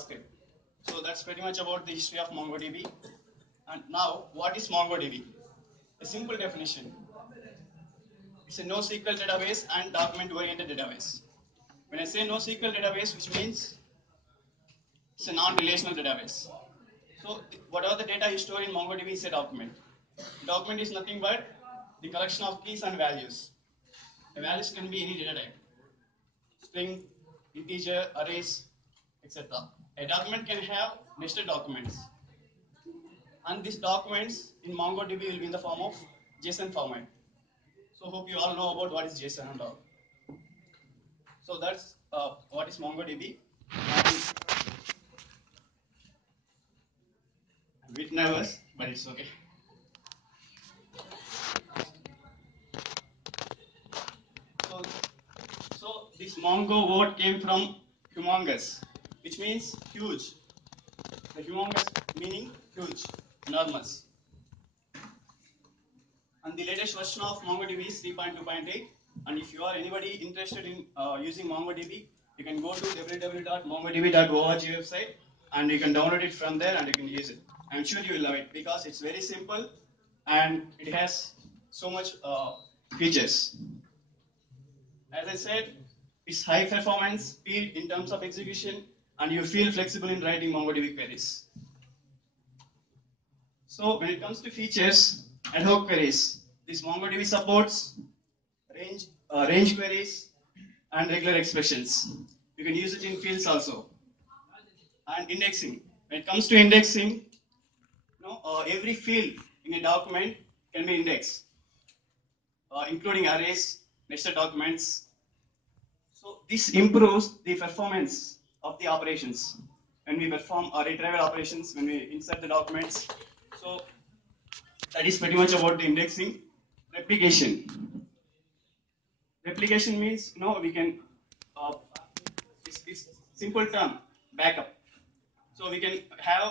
JavaScript. So that's pretty much about the history of MongoDB. And now, what is MongoDB? A simple definition. It's a NoSQL database and document-oriented database. When I say NoSQL database, which means it's a non-relational database. So whatever the data you store in MongoDB is a document. Document is nothing but the collection of keys and values. The values can be any data type. String, integer, arrays, etc. A document can have nested documents. And these documents in MongoDB will be in the form of JSON format. So hope you all know about what is JSON and all. So that's what is MongoDB. And I'm a bit nervous, but it's okay. So this Mongo word came from humongous, which means huge. The humongous meaning huge, enormous. And the latest version of MongoDB is 3.2.8. And if you are anybody interested in using MongoDB, you can go to www.mongodb.org website and you can download it from there and you can use it. I'm sure you will love it because it's very simple and it has so much features. As I said, it's high performance, speed in terms of execution, and you feel flexible in writing MongoDB queries. So when it comes to features, ad hoc queries, this MongoDB supports range queries and regular expressions. You can use it in fields also. And indexing. When it comes to indexing, every field in a document can be indexed, including arrays, nested documents. So this improves the performance of the operations when we perform our retrieval operations, when we insert the documents. So that is pretty much about the indexing. Replication. Replication means we can it's simple term backup. So we can have